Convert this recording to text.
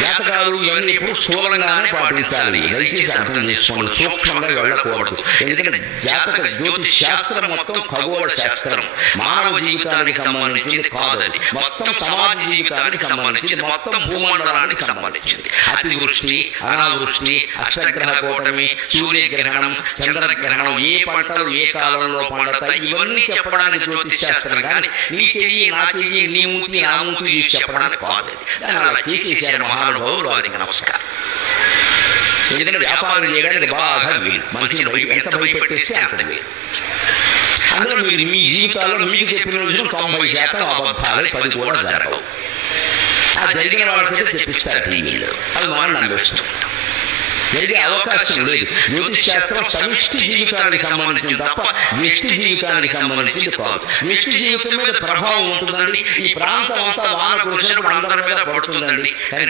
జాతకాలు ఇవన్నీ ఎప్పుడు స్థూలంగానే పాటించాలి. దయచేసి అర్థం చేసుకోండి, సూక్ష్మంగా వెళ్ళకూడదు. ఎందుకంటే జాతక జ్యోతిష్ శాస్త్రం మొత్తం ఖగోళ శాస్త్రం, మానవ జీవితానికి సంబంధించింది కాదు. అది మొత్తం సమాజ జీవితానికి సంబంధించింది, మొత్తం భూమండలానికి సంబంధించింది. అతివృష్టి, అనావృష్టి, అష్టగ్రహ కూటమి, సూర్యగ్రహణం, చంద్రగ్రహణం, ఏ పంటలు ఏ కాలంలో పండుతాయి, ఇవన్నీ చెప్పడానికి జ్యోతిష్ శాస్త్రం. కానీ నీ చెయ్యి నా చెయ్యి, నీ మూతి నా మూతి చూసి చెప్పడానికి కాదు. దాన్ని అలా చేసేసారు మహానుభావులు, వారికి నమస్కారం. ఎందుకంటే వ్యాపారం చేయడానికి బాగా వీలు, మనిషిని ఎంత భయపెట్టేస్తే అంత వీలు. అందులో మీరు మీ జీవితాల్లో మీకు చెప్పిన రోజున 90% అబద్ధాలు, 10 కూడా జరగవు. ఆ జరిగిన వాళ్ళ చేత చెప్పిస్తారు టీవీలో, అది మనం నమ్మేస్తుంది. జరిగే అవకాశం లేదు. జ్యోతిష్ శాస్త్రం సమిష్టి జీవితానికి సంబంధించింది తప్ప వ్యష్టి జీవితానికి సంబంధించింది కాదు. వ్యష్టి జీవితం మీద ప్రభావం ఉంటుందండి. ఈ ప్రాంతం అంతా వాన కురిసినప్పుడు అందరి మీద పడుతుందండి. కానీ